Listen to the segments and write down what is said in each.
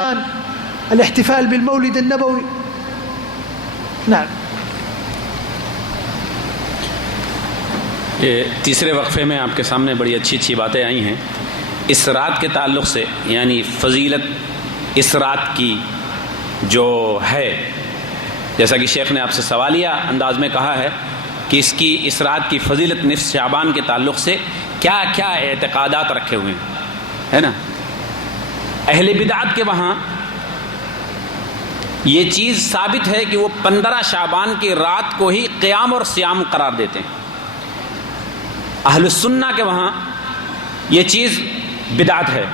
الاحتفال بالمولد النبوي. نعم. تیسرے وقفے میں آپ کے سامنے بڑی اچھی اچھی باتیں آئی ہیں اس رات کے تعلق سے، یعنی فضیلت اس رات کی جو ہے، جیسا کہ شیخ نے آپ سے سوالیہ انداز میں کہا ہے کہ اس رات کی فضیلت نصف شعبان کے تعلق سے کیا کیا اعتقادات رکھے ہوئے ہیں، ہے نا. اہل بدعت کے وہاں یہ چیز ثابت ہے کہ وہ 15 شعبان کی رات کو ہی قیام اور صیام قرار دیتے ہیں. اہل السنہ کے وہاں یہ چیز بدعت ہے.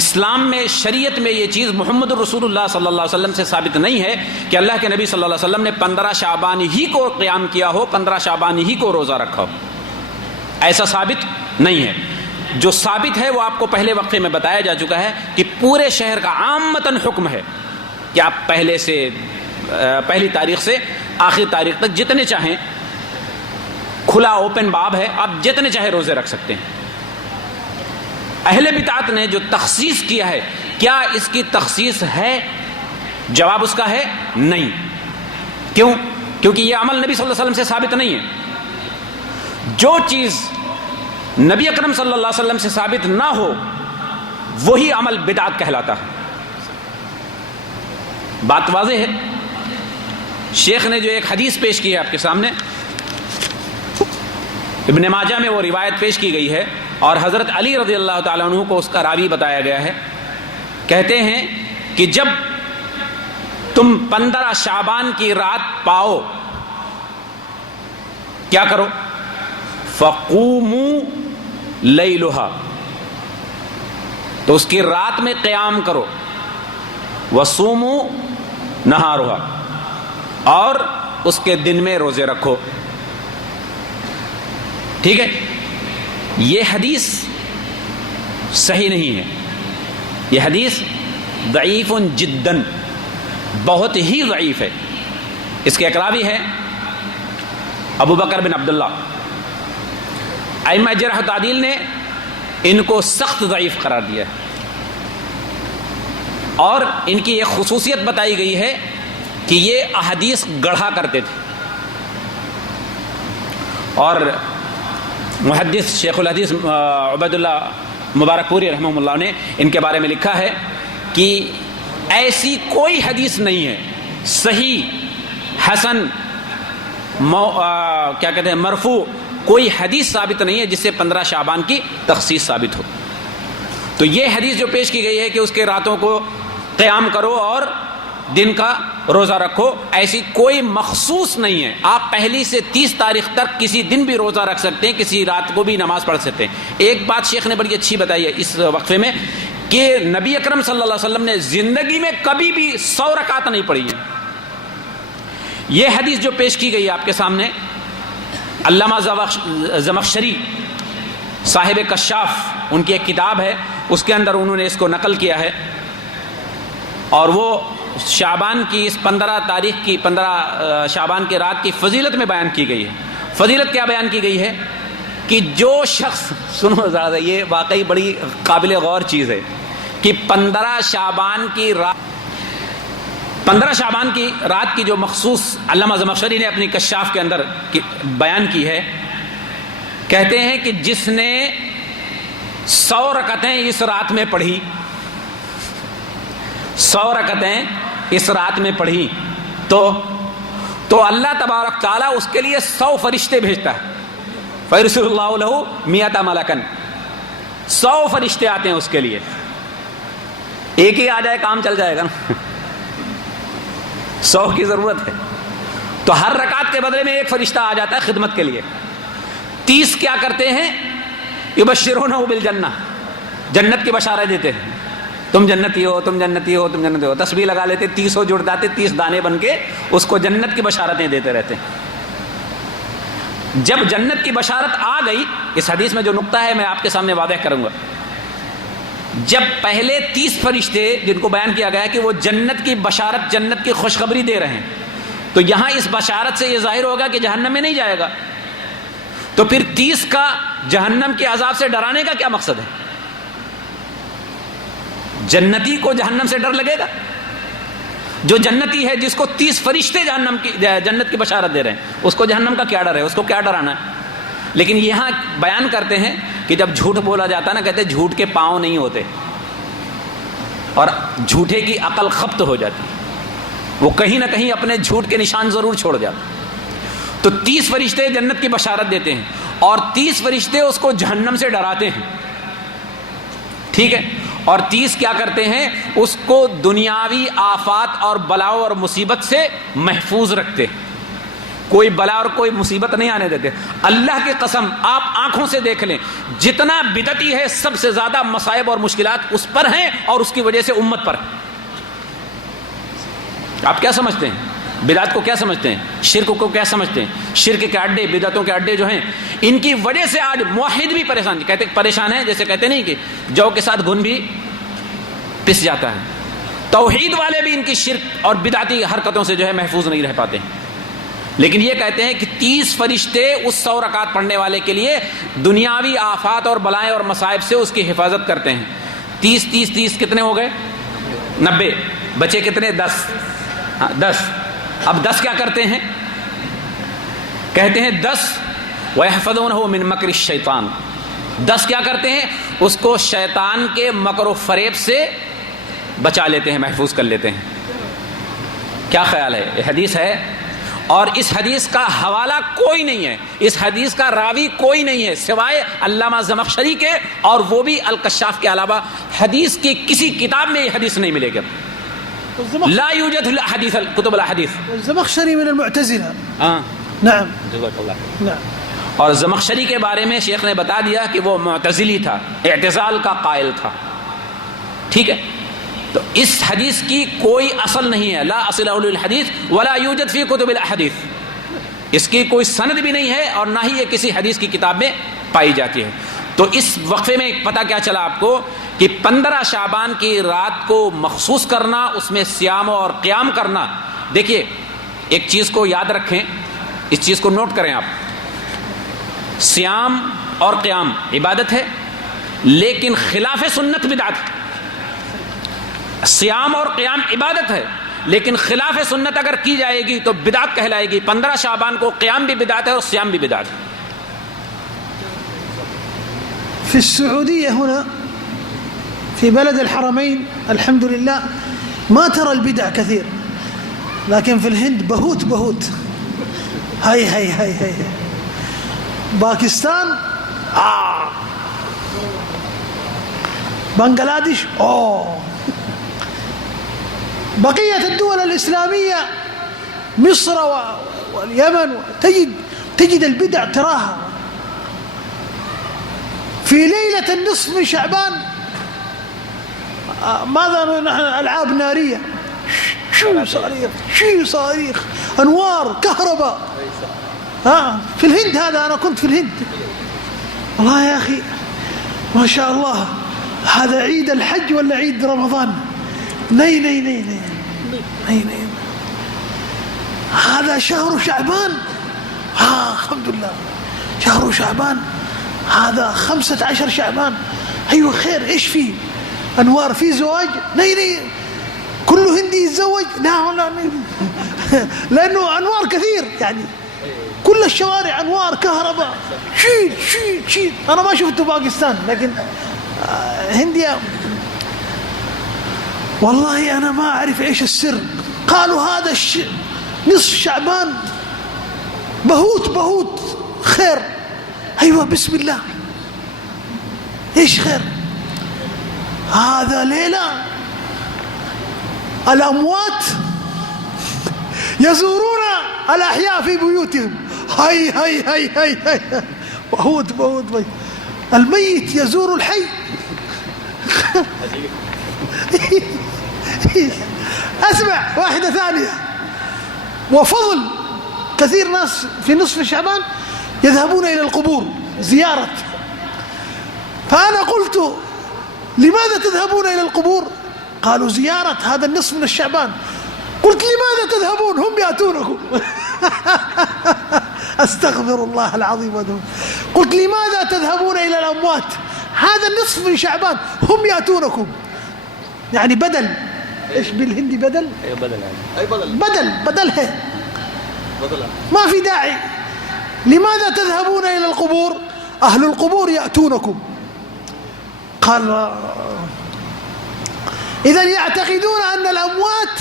اسلام میں، شریعت میں یہ چیز محمد رسول اللہ صلی اللہ علیہ وسلم سے ثابت نہیں ہے کہ اللہ کے نبی صلی اللہ علیہ وسلم نے 15 شعبان ہی کو قیام کیا ہو، 15 شعبان ہی کو روزہ رکھا ہو. ایسا ثابت نہیں ہے. جو ثابت ہے وہ آپ کو پہلے وقفے میں بتایا جا چکا ہے کہ پورے شہر کا عامتاً حکم ہے کہ آپ پہلی تاریخ سے آخری تاریخ تک جتنے چاہیں، کھلا اوپن باب ہے، آپ جتنے چاہے روزے رکھ سکتے ہیں. اہل بدعت نے جو تخصیص کیا ہے، کیا اس کی تخصیص ہے؟ جواب اس کا ہے نہیں. کیوں؟ کیونکہ یہ عمل نبی صلی اللہ علیہ وسلم سے ثابت نہیں ہے. جو چیز نبی اکرم صلی اللہ علیہ وسلم سے ثابت نہ ہو وہی عمل بدعت کہلاتا ہے. بات واضح ہے. شیخ نے جو ایک حدیث پیش کی ہے آپ کے سامنے، ابن ماجہ میں وہ روایت پیش کی گئی ہے اور حضرت علی رضی اللہ تعالیٰ عنہ کو اس کا راوی بتایا گیا ہے. کہتے ہیں کہ جب تم 15 شعبان کی رات پاؤ کیا کرو؟ فقوموا لیلھا، تو اس کی رات میں قیام کرو. وصوموا نہارھا، اور اس کے دن میں روزے رکھو. ٹھیک ہے. یہ حدیث صحیح نہیں ہے. یہ حدیث ضعیف جداً، بہت ہی ضعیف ہے. اس کے اقراوی ہے ابو بکر بن عبداللہ. ائمہ جرح تعدیل نے ان کو سخت ضعیف قرار دیا ہے، اور ان کی ایک خصوصیت بتائی گئی ہے کہ یہ احادیث گڑھا کرتے تھے. اور محدث شیخ الحدیث عبید اللہ مبارک پوری رحمہ اللہ نے ان کے بارے میں لکھا ہے کہ ایسی کوئی حدیث نہیں ہے صحیح، حسن، کیا کہتے ہیں، مرفوع، کوئی حدیث ثابت نہیں ہے جس سے 15 شعبان کی تخصیص ثابت ہو. تو یہ حدیث جو پیش کی گئی ہے کہ اس کے راتوں کو قیام کرو اور دن کا روزہ رکھو، ایسی کوئی مخصوص نہیں ہے. آپ پہلی سے 30 تاریخ تک کسی دن بھی روزہ رکھ سکتے ہیں، کسی رات کو بھی نماز پڑھ سکتے ہیں. ایک بات شیخ نے بڑی اچھی بتائی ہے اس وقفے میں کہ نبی اکرم صلی اللہ علیہ وسلم نے زندگی میں کبھی بھی 100 رکعت نہیں پڑھی ہے. یہ حدیث جو پیش کی گئی آپ کے سامنے، علامہ زمخشری صاحب کشاف، ان کی ایک کتاب ہے، اس کے اندر انہوں نے اس کو نقل کیا ہے. اور وہ شعبان کی اس 15 تاریخ کی 15 شعبان کی رات کی فضیلت میں بیان کی گئی ہے. فضیلت کیا بیان کی گئی ہے کہ جو شخص، سنو زیادہ، یہ واقعی بڑی قابل غور چیز ہے کہ 15 شعبان کی رات کی جو مخصوص علامہ زمخشری نے اپنی کشاف کے اندر بیان کی ہے، کہتے ہیں کہ جس نے 100 رکعتیں اس رات میں پڑھی، 100 رکعتیں اس رات میں پڑھی تو اللہ تبارک تعالیٰ اس کے لیے 100 فرشتے بھیجتا ہے. فَيُرْسِلُ اللَّهُ لَهُ مِئَةَ مَلَكًا، 100 فرشتے آتے ہیں اس کے لیے. ایک ہی آ جائے کام چل جائے گا نا، 100 کی ضرورت ہے. تو ہر رکعت کے بدلے میں ایک فرشتہ آ جاتا ہے خدمت کے لیے. 30 کیا کرتے ہیں؟ یبشرونہ بالجنہ، جنت کی بشارت دیتے ہیں. تم جنتی ہو، تم جنتی ہو، تم جنتی ہو. تسبیح لگا لیتے، 30 ہو جڑ جاتے، 30 دانے بن کے اس کو جنت کی بشارتیں دیتے رہتے ہیں. جب جنت کی بشارت آ گئی، اس حدیث میں جو نقطہ ہے میں آپ کے سامنے واضح کروں گا. جب پہلے 30 فرشتے جن کو بیان کیا گیا کہ وہ جنت کی بشارت، جنت کی خوشخبری دے رہے ہیں، تو یہاں اس بشارت سے یہ ظاہر ہوگا کہ جہنم میں نہیں جائے گا. تو پھر 30 کا جہنم کے عذاب سے ڈرانے کا کیا مقصد ہے؟ جنتی کو جہنم سے ڈر لگے گا؟ جو جنتی ہے، جس کو 30 فرشتے جنت کی بشارت دے رہے ہیں، اس کو جہنم کا کیا ڈر ہے؟ اس کو کیا ڈرانا ہے؟ لیکن یہاں بیان کرتے ہیں کہ جب جھوٹ بولا جاتا ہے نا، کہتے ہیں جھوٹ کے پاؤں نہیں ہوتے، اور جھوٹے کی عقل خبت ہو جاتی، وہ کہیں نہ کہیں اپنے جھوٹ کے نشان ضرور چھوڑ جاتا۔ تو 30 فرشتے جنت کی بشارت دیتے ہیں، اور 30 فرشتے اس کو جہنم سے ڈراتے ہیں، ٹھیک ہے؟ اور 30 کیا کرتے ہیں؟ اس کو دنیاوی آفات اور بلاؤ اور مصیبت سے محفوظ رکھتے، کوئی بلا اور کوئی مصیبت نہیں آنے دیتے۔ اللہ کی قسم، آپ آنکھوں سے دیکھ لیں، جتنا بدعتی ہے سب سے زیادہ مصائب اور مشکلات اس پر ہیں، اور اس کی وجہ سے امت پر۔ آپ کیا سمجھتے ہیں؟ بدعت کو کیا سمجھتے ہیں؟ شرک کو کیا سمجھتے ہیں؟ شرک کے اڈے، بدعتوں کے اڈے جو ہیں، ان کی وجہ سے آج موحد بھی پریشان ہیں، جیسے کہتے نہیں کہ جو کے ساتھ گھن بھی پس جاتا ہے۔ توحید والے بھی ان کی شرک اور بدعتی حرکتوں سے جو ہے محفوظ نہیں رہ پاتے ہیں۔ لیکن یہ کہتے ہیں کہ 30 فرشتے اس 100 رکعت پڑھنے والے کے لیے دنیاوی آفات اور بلائیں اور مصائب سے اس کی حفاظت کرتے ہیں۔ 30 کتنے ہو گئے؟ 90۔ بچے کتنے؟ 10۔ اب 10 کیا کرتے ہیں؟ کہتے ہیں 10 وَيَحْفَظُونَهُ مِن مَكْرِ الشَّيْطَانِ، 10 کیا کرتے ہیں؟ اس کو شیطان کے مکر و فریب سے بچا لیتے ہیں، محفوظ کر لیتے ہیں۔ کیا خیال ہے؟ یہ حدیث ہے، اور اس حدیث کا حوالہ کوئی نہیں ہے، اس حدیث کا راوی کوئی نہیں ہے سوائے علامہ زمخشری کے، اور وہ بھی الکشاف کے علاوہ حدیث کی کسی کتاب میں یہ حدیث نہیں ملے گا۔ لا یوجد حدیث کتب الحدیث۔ الزمخشری من المعتزلہ۔ نعم، جزاک اللہ۔ نعم۔ اور زمخشری کے بارے میں شیخ نے بتا دیا کہ وہ معتزلی تھا، اعتزال کا قائل تھا، ٹھیک ہے؟ تو اس حدیث کی کوئی اصل نہیں ہے، لا اصل له للحدیث ولا یوجد فی کتب الاحادیث، اس کی کوئی سند بھی نہیں ہے، اور نہ ہی یہ کسی حدیث کی کتاب میں پائی جاتی ہے۔ تو اس وقفے میں پتہ کیا چلا آپ کو کہ 15 شعبان کی رات کو مخصوص کرنا، اس میں صیام اور قیام کرنا۔ دیکھیے ایک چیز کو یاد رکھیں، اس چیز کو نوٹ کریں آپ، صیام اور قیام عبادت ہے، لیکن خلاف سنت بدعت ہے۔ صیام اور قیام عبادت ہے، لیکن خلاف سنت اگر کی جائے گی تو بدعت کہلائے گی۔ 15 شعبان کو قیام بھی بدعت ہے اور صیام بھی بدعت ہے۔ في السعودية هنا في بلد الحرمين الحمد لله ما ترى البدع كثير، لكن في الهند بهوت هاي باكستان بنغلاديش بقية الدول الإسلامية مصر واليمن تجد البدع تراها في ليلة النصف من شعبان. ماذا نحن؟ ألعاب نارية، شو صواريخ، أنوار، كهرباء. في الهند هذا، أنا كنت في الهند. والله يا أخي ما شاء الله، هذا عيد الحج ولا عيد رمضان؟ ني هذا شهر شعبان. الحمد لله شهر شعبان، هذا 15 شعبان. أيوة خير، إيش فيه؟ أنوار، في زواج؟ ني كل هندي يتزوج؟ لا لأنه أنوار كثير، يعني كل الشوارع أنوار، كهرباء، شيء. أنا ما شفته باكستان، لكن هنديا والله أنا ما أعرف إيش السر. قالوا هذا نصف شعبان بهوت خير. أيوة بسم الله، إيش خير؟ هذا ليلة الأموات يزورون الأحياء في بيوتهم. هاي بهوت الميت يزور الحي. أسمع واحدة ثانية، وفضل كثير ناس في نصف شعبان يذهبون إلى القبور زيارة. فأنا قلت لماذا تذهبون إلى القبور؟ قالوا زيارة، هذا النصف من الشعبان. قلت لماذا تذهبون؟ هم يأتونكم. أستغفر الله العظيم. قلت لماذا تذهبون إلى الأموات؟ هذا النصف من شعبان، هم يأتونكم. يعني بدل. ايش بالهندي بدل؟ بدل ہے، ما في داعي. لماذا تذهبون إلى القبور؟ أهل القبور يأتونكم. قال إذن يعتقدون أن الأموات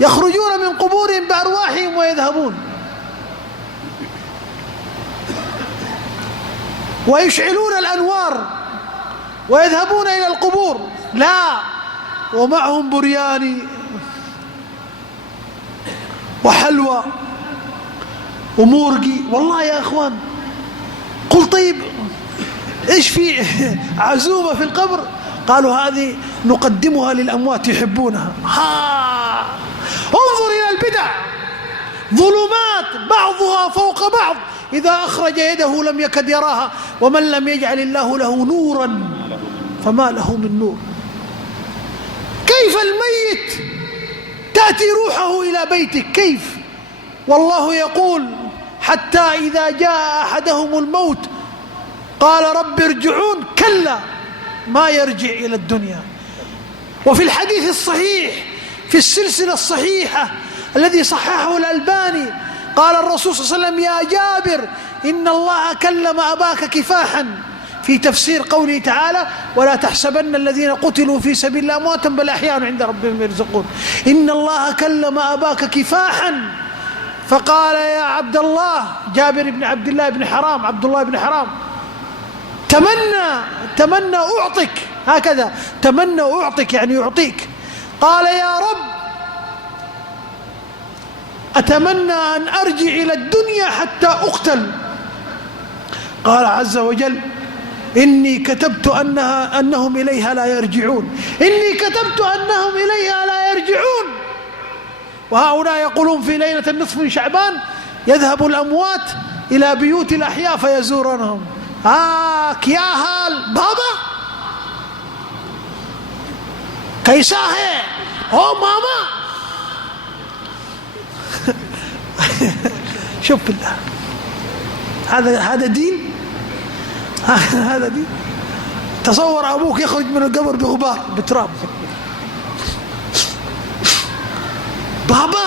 يخرجون من قبورهم بأرواحهم ويذهبون ويشعلون الأنوار ويذهبون إلى القبور. لا، ومعهم برياني وحلوى ومورقي. والله يا أخوان، قل طيب إيش في عزومة في القبر؟ قالوا هذه نقدمها للأموات يحبونها. انظر إلى البدع، ظلمات بعضها فوق بعض، إذا أخرج يده لم يكد يراها، ومن لم يجعل الله له نورا فما له من نور. كيف الميت تأتي روحه إلى بيتك؟ كيف؟ والله يقول حتى إذا جاء أحدهم الموت قال رب ارجعون، كلا ما يرجع إلى الدنيا. وفي الحديث الصحيح في السلسلة الصحيحة الذي صححه الألباني قال الرسول صلى الله عليه وسلم: يا جابر إن الله كلم أباك كفاحا، في تفسير قوله تعالى: ولا تحسبن الذين قتلوا في سبيل الله أمواتا بل أحياء عند ربهم يرزقون. إن الله كلم أباك كفاحا، فقال يا عبد الله، جابر بن عبد الله بن حرام، عبد الله بن حرام، تمنى أعطك، هكذا تمنى أعطك يعني يعطيك. قال يا رب أتمنى أن أرجع إلى الدنيا حتى أقتل. قال عز وجل: إني كتبت أنهم إليها لا يرجعون، إني كتبت أنهم إليها لا يرجعون. وهؤلاء يقولون في ليلة النصف من شعبان يذهب الأموات إلى بيوت الأحياء فيزورونهم. کیا حال بابا، کیسا ہے او ماما؟ شوف بالله، هذا دين؟ هذا دين؟ تصور أبوك يخرج من القبر بغبار بتراب. بابا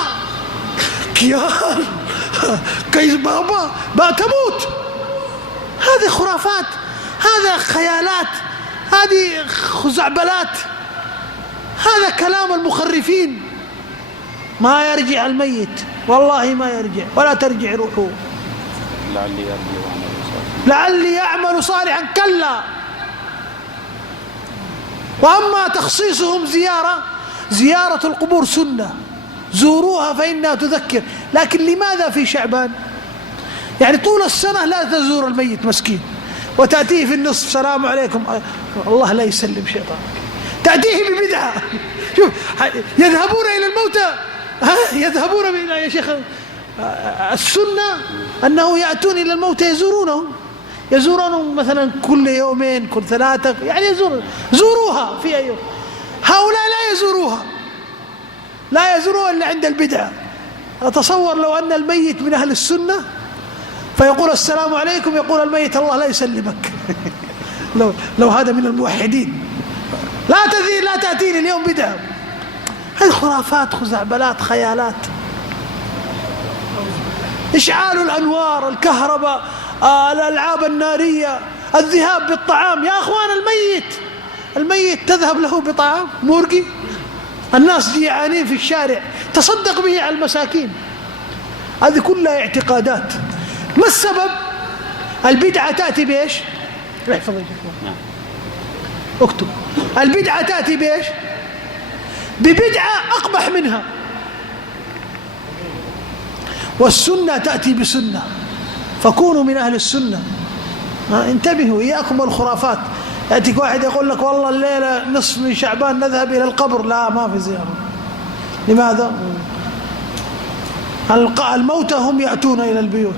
کیا حال، كيس بابا تموت. هذه خرافات، هذا خيالات، هذه خزعبلات، هذا كلام المخرفين. ما يرجع الميت، والله ما يرجع، ولا ترجع روحه. لعلي أعمل صالحا، كلا. وأما تخصيصهم زيارة القبور سنة، زوروها فإنها تذكر. لكن لماذا في شعبان؟ يعني طول السنة لا تزور الميت مسكين، وتأتيه في النصف سلام عليكم، الله لا يسلم شيطان، تأتيه ببدعة. شوف، يذهبون إلى الموتى، يذهبون إلى، يا شيخ السنة أنه يأتون إلى الموتى يزورونهم مثلا كل يومين كل ثلاثة، يعني زوروها في أي يوم. هؤلاء لا يزوروها إلا عند البدعة. أتصور لو أن الميت من أهل السنة فيقول السلام عليكم، يقول الميت الله لا يسلمك. لو هذا من الموحدين. لا تأتيني اليوم بدعة. هذه خرافات، خزعبلات، خيالات. إشعال الأنوار، الكهرباء، الألعاب النارية، الذهاب بالطعام. يا أخوان، الميت تذهب له بطعام مرقي، الناس جيعانين في الشارع، تصدق به على المساكين. هذه كلها اعتقادات. ما السبب؟ البدعة تأتي بإيش؟ احفظ يا شيخ، اكتب. البدعة تأتي بإيش؟ ببدعة أقبح منها. والسنة تأتي بسنة، فكونوا من أهل السنة. انتبهوا، إياكم والخرافات. يأتيك واحد يقول لك والله الليلة نصف من شعبان نذهب إلى القبر. لا، ما في زيارة. لماذا؟ الموتى هم يأتون إلى البيوت.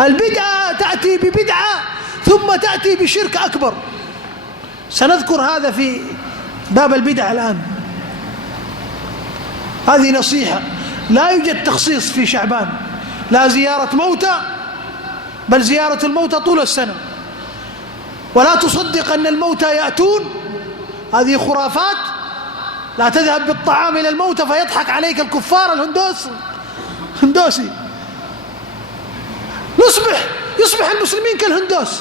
البدعة تأتي ببدعة ثم تأتي بشرك أكبر. سنذكر هذا في باب البدع الآن. هذه نصيحة. لا يوجد تخصيص في شعبان، لا زيارة موتى، بل زيارة الموتى طول السنة. ولا تصدق أن الموتى يأتون هذه خرافات. لا تذهب بالطعام إلى الموتى فيضحك عليك الكفار الهندوسي. يصبح المسلمين كالهندوس.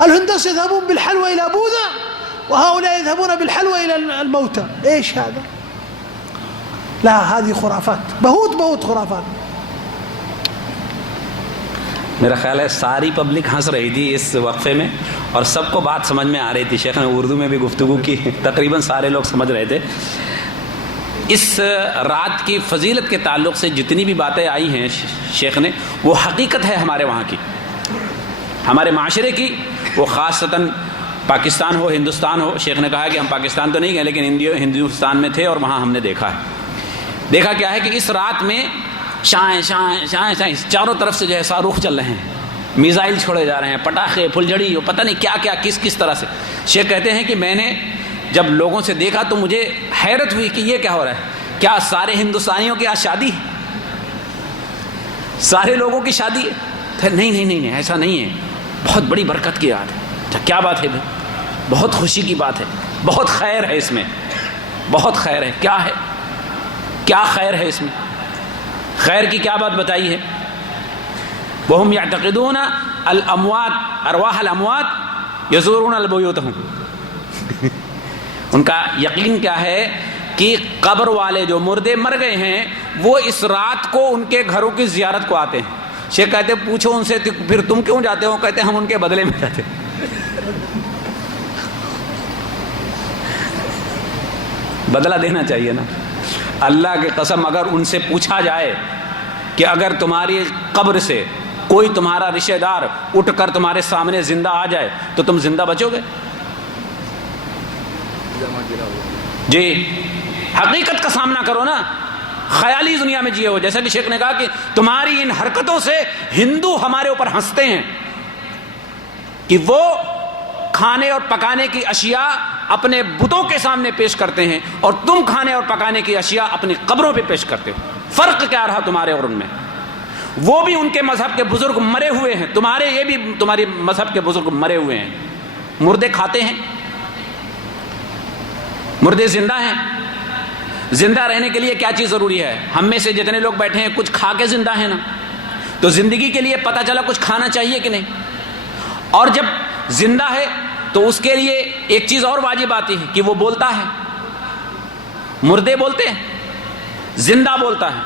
الهندوس يذهبون بالحلوى إلى بوذا وهؤلاء يذهبون بالحلوى إلى الموتى. إيش هذا؟ لا، هذه خرافات، بہت خرافات. میرا خیال ہے ساری پبلک ہنس رہی تھی اس وقفے میں اور سب کو بات سمجھ میں آ رہی تھی. شیخ نے اردو میں بھی گفتگو کی, تقریباً سارے لوگ سمجھ رہے تھے. اس رات کی فضیلت کے تعلق سے جتنی بھی باتیں آئی ہیں شیخ نے, وہ حقیقت ہے ہمارے وہاں کی, ہمارے معاشرے کی. وہ خاصتاً پاکستان ہو ہندوستان ہو. شیخ نے کہا کہ ہم پاکستان تو نہیں گئے لیکن ہندوستان میں تھے اور وہاں ہم نے دیکھا کیا ہے کہ اس رات میں شائیں چاروں طرف سے جو ہے صاروخ چل رہے ہیں, میزائل چھوڑے جا رہے ہیں, پٹاخے, پھلجھڑی, پتہ نہیں کیا کیا کس طرح سے. شیخ کہتے ہیں کہ میں نے جب لوگوں سے دیکھا تو مجھے حیرت ہوئی کہ یہ کیا ہو رہا ہے. کیا سارے ہندوستانیوں کی آج شادی ہے؟ سارے لوگوں کی شادی ہے؟ نہیں, ایسا نہیں ہے. بہت بڑی برکت کی رات ہے. کیا بات ہے بھائی؟ بہت خوشی کی بات ہے, بہت خیر ہے اس میں, بہت خیر ہے. کیا خیر ہے اس میں؟ خیر کی کیا بات بتائی ہے؟ وَهُمْ يَعْتَقِدُونَ الْأَمْوَاتِ أَرْوَاحَ الْأَمْوَاتِ يَزُورُونَ الْبُيُوتَهُمْ. ان کا یقین کیا ہے کہ قبر والے جو مردے مر گئے ہیں وہ اس رات کو ان کے گھروں کی زیارت کو آتے ہیں. شیخ کہتے پوچھو ان سے پھر تم کیوں جاتے ہو؟ کہتے ہم ان کے بدلے میں جاتے. بدلہ دینا چاہیے نا. اللہ کی قسم اگر ان سے پوچھا جائے کہ اگر تمہاری قبر سے کوئی تمہارا رشتہ دار اٹھ کر تمہارے سامنے زندہ آ جائے تو تم زندہ بچو گے؟ جی, حقیقت کا سامنا کرو نا. خیالی دنیا میں جیے ہو. جیسا کہ شیخ نے کہا کہ تمہاری ان حرکتوں سے ہندو ہمارے اوپر ہنستے ہیں کہ وہ کھانے اور پکانے کی اشیاء اپنے بتوں کے سامنے پیش کرتے ہیں اور تم کھانے اور پکانے کی اشیاء اپنی قبروں پہ پیش کرتے ہو. فرق کیا رہا تمہارے اور ان میں؟ وہ بھی ان کے مذہب کے بزرگ مرے ہوئے ہیں, یہ بھی تمہاری مذہب کے بزرگ مرے ہوئے ہیں. مردے کھاتے ہیں, مردے زندہ ہیں. زندہ رہنے کے لیے کیا چیز ضروری ہے؟ ہم میں سے جتنے لوگ بیٹھے ہیں کچھ کھا کے زندہ ہیں نا, تو زندگی کے لیے پتہ چلا کچھ کھانا چاہیے کہ نہیں. اور جب زندہ ہے تو اس کے لیے ایک چیز اور واجب آتی ہے کہ وہ بولتا ہے. مردے بولتے ہیں, زندہ بولتا ہے,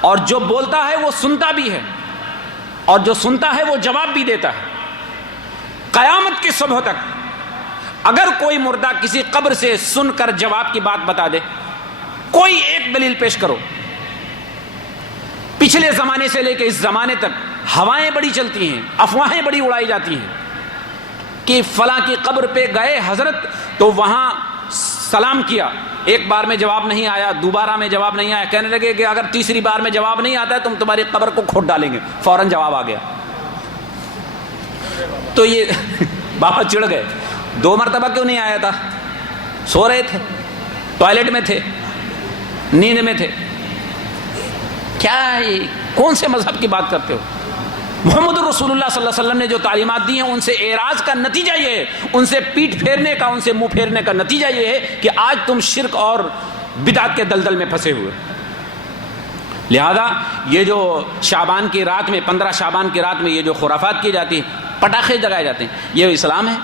اور جو بولتا ہے وہ سنتا بھی ہے, اور جو سنتا ہے وہ جواب بھی دیتا ہے. قیامت کی صبح تک اگر کوئی مردہ کسی قبر سے سن کر جواب کی بات بتا دے, کوئی ایک دلیل پیش کرو. پچھلے زمانے سے لے کے اس زمانے تک ہوائیں بڑی چلتی ہیں, افواہیں بڑی اڑائی جاتی ہیں کہ فلاں کی قبر پہ گئے حضرت تو وہاں سلام کیا, ایک بار میں جواب نہیں آیا, دوبارہ میں جواب نہیں آیا, کہنے لگے کہ اگر تیسری بار میں جواب نہیں آتا ہے تم تمہاری قبر کو کھود ڈالیں گے. فوراً جواب آ گیا. تو یہ بابا چڑ گئے, 2 مرتبہ کیوں نہیں آیا تھا؟ سو رہے تھے, ٹوائلٹ میں تھے, نیند میں تھے. کیا کون سے مذہب کی بات کرتے ہو؟ محمد رسول اللہ صلی اللہ علیہ وسلم نے جو تعلیمات دی ہیں ان سے اعراض کا نتیجہ یہ ہے, ان سے پیٹ پھیرنے کا, ان سے منہ پھیرنے کا نتیجہ یہ ہے کہ آج تم شرک اور بدعت کے دلدل میں پھنسے ہوئے. لہذا یہ جو شعبان کی رات میں 15 شعبان کی رات میں یہ جو خرافات کی جاتی ہیں, پٹاخے جگائے جاتے ہیں, یہ اسلام ہے؟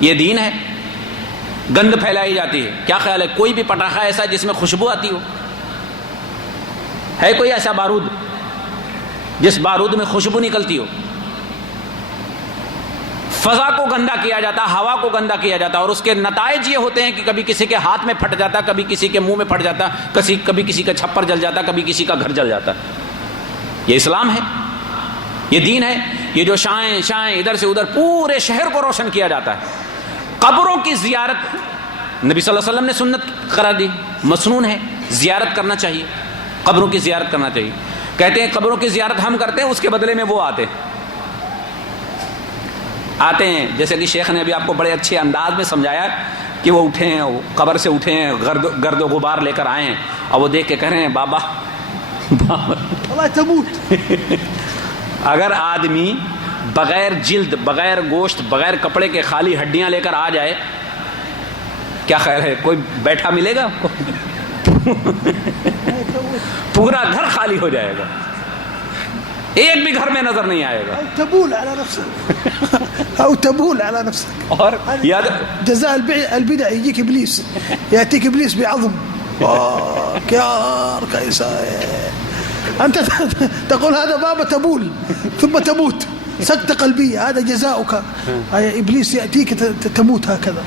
یہ دین ہے؟ گند پھیلائی جاتی ہے. کیا خیال ہے کوئی بھی پٹاخہ ایسا جس میں خوشبو آتی ہو؟ ہے کوئی ایسا بارود جس بارود میں خوشبو نکلتی ہو؟ فضا کو گندا کیا جاتا, ہوا کو گندا کیا جاتا, اور اس کے نتائج یہ ہوتے ہیں کہ کبھی کسی کے ہاتھ میں پھٹ جاتا, کبھی کسی کے منہ میں پھٹ جاتا, کبھی کسی کا چھپر جل جاتا, کبھی کسی کا گھر جل جاتا. یہ اسلام ہے؟ یہ دین ہے؟ یہ جو شائیں ادھر سے ادھر پورے شہر کو روشن کیا جاتا ہے. قبروں کی زیارت نبی صلی اللہ علیہ وسلم نے سنت قرار دی, مسنون ہے, زیارت کرنا چاہیے, قبروں کی زیارت کرنا چاہیے. کہتے ہیں قبروں کی زیارت ہم کرتے ہیں, اس کے بدلے میں وہ آتے ہیں. جیسے کہ شیخ نے ابھی آپ کو بڑے اچھے انداز میں سمجھایا کہ وہ اٹھے ہیں, قبر سے اٹھے ہیں, گرد و غبار لے کر آئے ہیں, اور وہ دیکھ کے کہہ رہے ہیں بابا اللہ تموت. اگر آدمی بغیر جلد, بغیر گوشت, بغیر کپڑے کے خالی ہڈیاں لے کر آ جائے کیا خیال ہے کوئی بیٹھا ملے گا آپ کو؟ پورا گھر خالی ہو جائے گا, ایک بھی گھر میں نظر نہیں آئے گا. تبول على نفسك او تبول على نفسك. اور یاد جزاء البدع يجيك ابليس, ياتيك ابليس بعظم كيار كيسا, انت تقول هذا بابا تبول ثم تموت سكتة قلبية, هذا جزاؤك. ابليس ياتيك تموت هكذا.